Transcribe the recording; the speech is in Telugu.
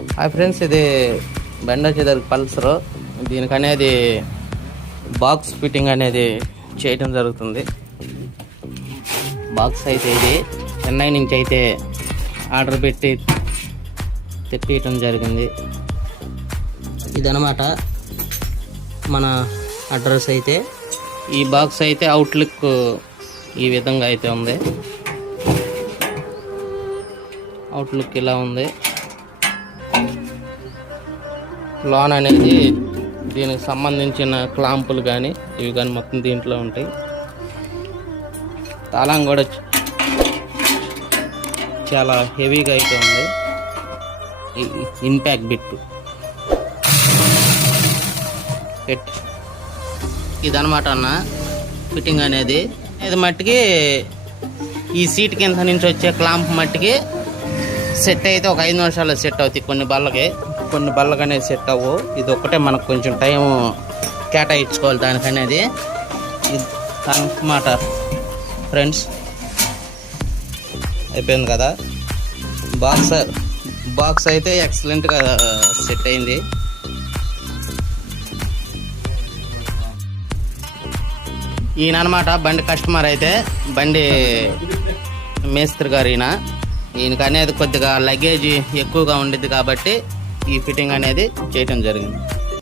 హాయ్ ఫ్రెండ్స్, ఇది బండి వచ్చేసరికి పల్సర్. దీనికి అనేది బాక్స్ ఫిట్టింగ్ అనేది చేయడం జరుగుతుంది. బాక్స్ అయితే ఇది చెన్నై నుంచి అయితే ఆర్డర్ పెట్టి తెప్పియటం జరిగింది. ఇదనమాట మన అడ్రస్. అయితే ఈ బాక్స్ అయితే అవుట్లుక్ ఈ విధంగా అయితే ఉంది. అవుట్లుక్ ఇలా ఉంది. లోన్ అనేది దీనికి సంబంధించిన క్లాంపులు కానీ ఇవి కానీ మొత్తం దీంట్లో ఉంటాయి. తాళం కూడా చాలా హెవీగా అయితే ఉంది. ఇంపాక్ట్ బిట్ ఇదనమాట అన్న ఫిట్టింగ్ అనేది. ఇది మట్టికి ఈ సీట్ కింద నుంచి వచ్చే క్లాంప్ మట్టికి సెట్ అయితే ఒక 5 నిమిషాల్లో సెట్ అవుతాయి. కొన్ని బల్లకి అనేది సెట్ అవ్వు. ఇది ఒక్కటే మనకు కొంచెం టైం కేటాయించుకోవాలి దానికనేది. ఇది అనమాట ఫ్రెండ్స్. అయిపోయింది కదా. బాక్స్ అయితే ఎక్సలెంట్గా సెట్ అయింది. ఈయన అనమాట బండి కస్టమర్. అయితే బండి మేస్త్రి గారు ఈయనకి అనేది కొద్దిగా లగేజ్ ఎక్కువగా ఉండిద్ది కాబట్టి ఈ ఫిట్టింగ్ అనేది చేయటం జరిగింది.